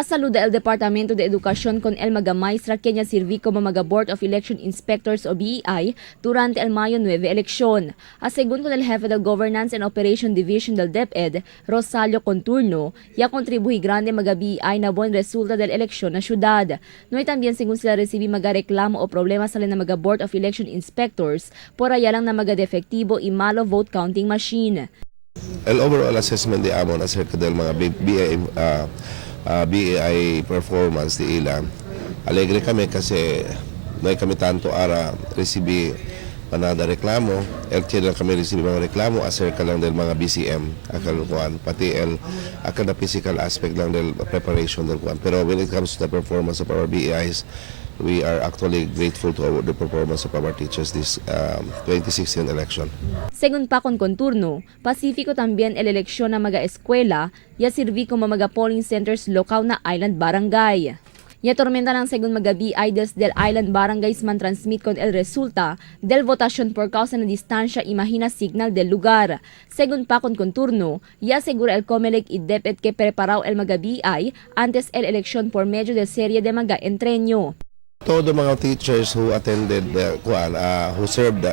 Saluda el Departamento de Educación con el Magamaestra Kenya sirvi como Board of Election Inspectors o BEI durante el Mayo 9 eleksyon. Según con el jefe del Governance and Operation Division del DepEd, Rosalio Conturno, ya contribuhi grande BEI na buen resulta del eleksyon na syudad. Noy también según sila recibi reklamo o problema sa na Board of Election Inspectors por ayalang na defektibo y malo vote counting machine. El overall assessment di amon acerca del mga BEI performance di ila. Alegre kami kasi may kami tanto ara resibi manada reklamo. Lang kami resibi mga reklamo acerca lang del mga BCM akal kuan pati akal na physical aspect lang del preparation del kuan. Pero when it comes to the performance of our BEIs, we are actually grateful to the performance of our teachers this 2016 election. Según pa con Conturno, Pacifico también el eleksyon na eskwela ya sirvi como polling centers lokaw na island barangay. Ya tormenta ng según BEI del island barangays man transmit con el resulta del votación por causa na distancia imagina signal del lugar. Según pa con Conturno, ya segura el COMELEC y DepEd que preparao el BEI antes el eleksyon por medio de serie de entreño. Todo mga teachers who attended who served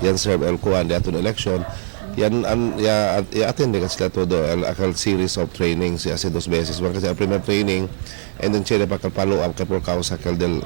yan serve el kuan di aton election yan attend kasi sila todo akal series of trainings kasi 2 beses man kasi ang primer training and then siya pa follow up por causa akal del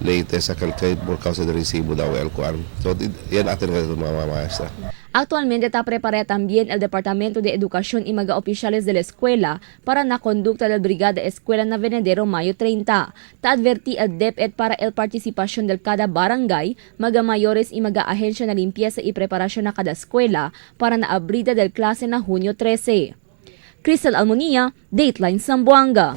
latest akal por causa del resibo daw el kuan so yan attend kasi mga maestra. Actualmente prepara también el Departamento de Educación y oficiales de la escuela para na conducta del Brigada Escuela na Venedero Mayo 30. Adverti el DepEd para el participación del cada barangay, mayores y ahensya na limpieza y preparasyon na kada escuela para na abrida del klase na Hunyo 13. Crystal Almonía, Dateline Zamboanga.